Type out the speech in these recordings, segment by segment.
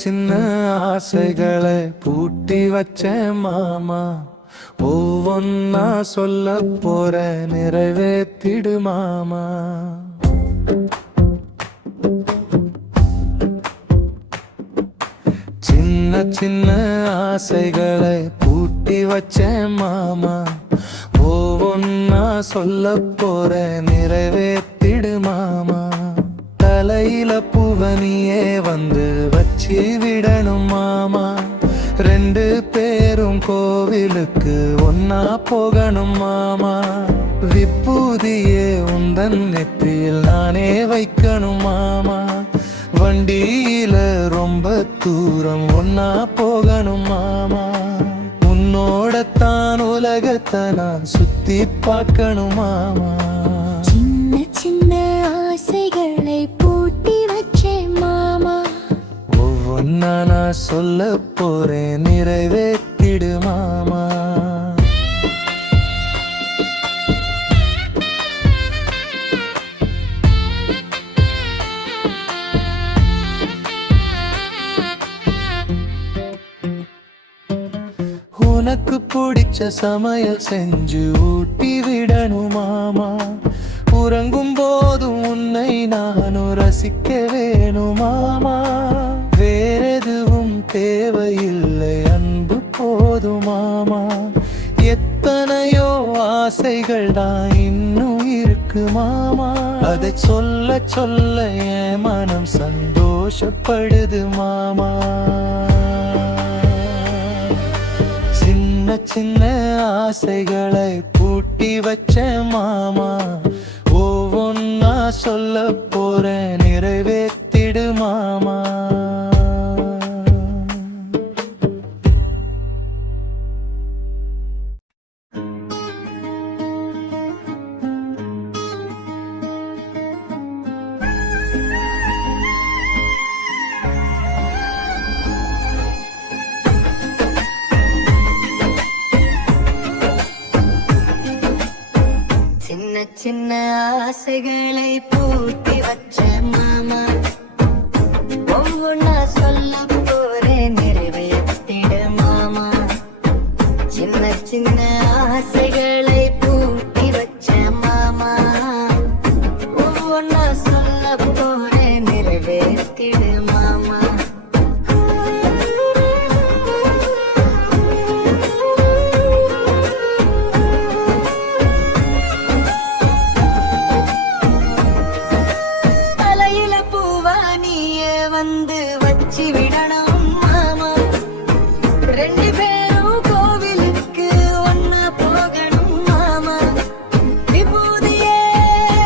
சின்ன ஆசைகளை பூட்டி வச்ச மாமா, ஒவ்வொன்னா சொல்ல போற நிறைவேற்றிடு மாமா. சின்ன சின்ன ஆசைகளை பூட்டி வச்ச மாமா, ஒவ்வொன்னா சொல்ல போற நிறைவேற்றிடு மாமா. தலையில பூவனியே வந்து வச்சு விடணும் மாமா, ரெண்டு பேரும் கோவிலுக்கு ஒன்னா போகணும் மாமா. விப்பூதியே உந்தன் நெற்றியில் நானே வைக்கணும் மாமா, வண்டியில ரொம்ப தூரம் ஒன்னா போகணும் மாமா. உன்னோடத்தான் உலகத்தை நான் சுத்தி பார்க்கணும் மாமா. சின்ன சின்ன ஆசைகளை பூட்டி வச்சேன் மாமா, ஒவ்வொன்னா நான் சொல்ல போறேன் நிறைவேற்றிடு மாமா. உனக்கு பிடிச்ச சமையல் செஞ்சு ஊட்டி விடணும் மாமா, உறங்கும் போதும் உன்னை நானும் ரசிக்க வேணும் மாமா. வேற எதுவும் தேவையில்லை, அன்பு போதும் மாமா. எத்தனையோ ஆசைகள் தான் இன்னும் இருக்கு மாமா, அதை சொல்ல சொல்ல என் மனம் சந்தோஷப்படுது மாமா. சின்ன சின்ன ஆசைகளை பூட்டி வச்ச மாமா, ஒவ்வொன்னா சொல்ல போறேன் நிறைவேற்றிடு மாமா. சின்ன சின்ன ஆசைகளை பூட்டி வச்ச மாமா, ஒவ்வொன்னா சொல்ல போறேன் நிறைவேற்றிடு மாமா. சின்ன சின்ன ஆசைகளை பூட்டி வச்ச மாமா, ஒவ்வொன்னா சொல்ல போறேன் நிறைவேற்றிடு மாமா. வந்து வச்சு விடணும் மாமா, ரெண்டு பேரும் கோவிலுக்கு ஒன்னா போகணும் மாமா. விபூதியே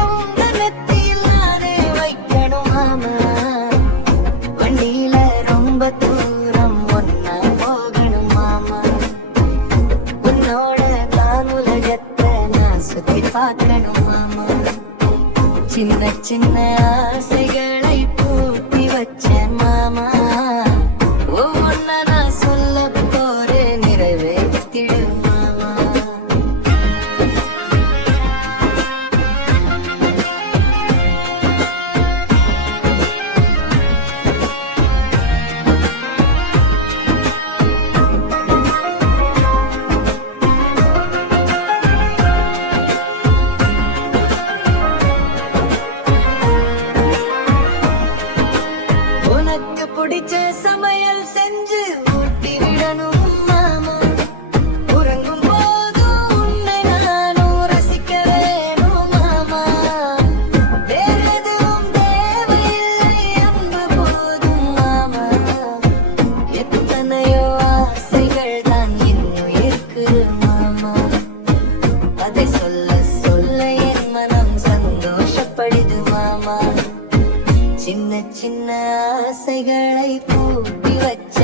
உங்க நெத்தியில் நானே வைக்கணும் மாமா, வண்டியில ரொம்ப தூரம் ஒன்னா போகணும் மாமா. உன்னோட தான் உலகத்தை நான் சுத்தி பார்க்கணும் மாமா. சின்ன சின்ன ஆசைகளை பூட்டி வச்ச மாமா, ஒவ்வொன்னா நான் சொல்ல போறேன் நிறைவேற்றிடு மாமா. பிடிச்ச சமையல் செஞ்சு ஊட்டி விடணும் மாமா, உறங்கும் போதும் உன்னை நானும் ரசிக்க வேணும் மாமா. வேற எதுவும் தேவையில்லை, அன்பு போதும் மாமா. எத்தனையோ ஆசைகள் தான் இன்னும் இருக்குது மாமா, அதை சொல்ல சொல்ல என் மனம் சந்தோஷப்படுது மாமா. சின்ன சின்ன ஆசைகளை பூட்டி வச்ச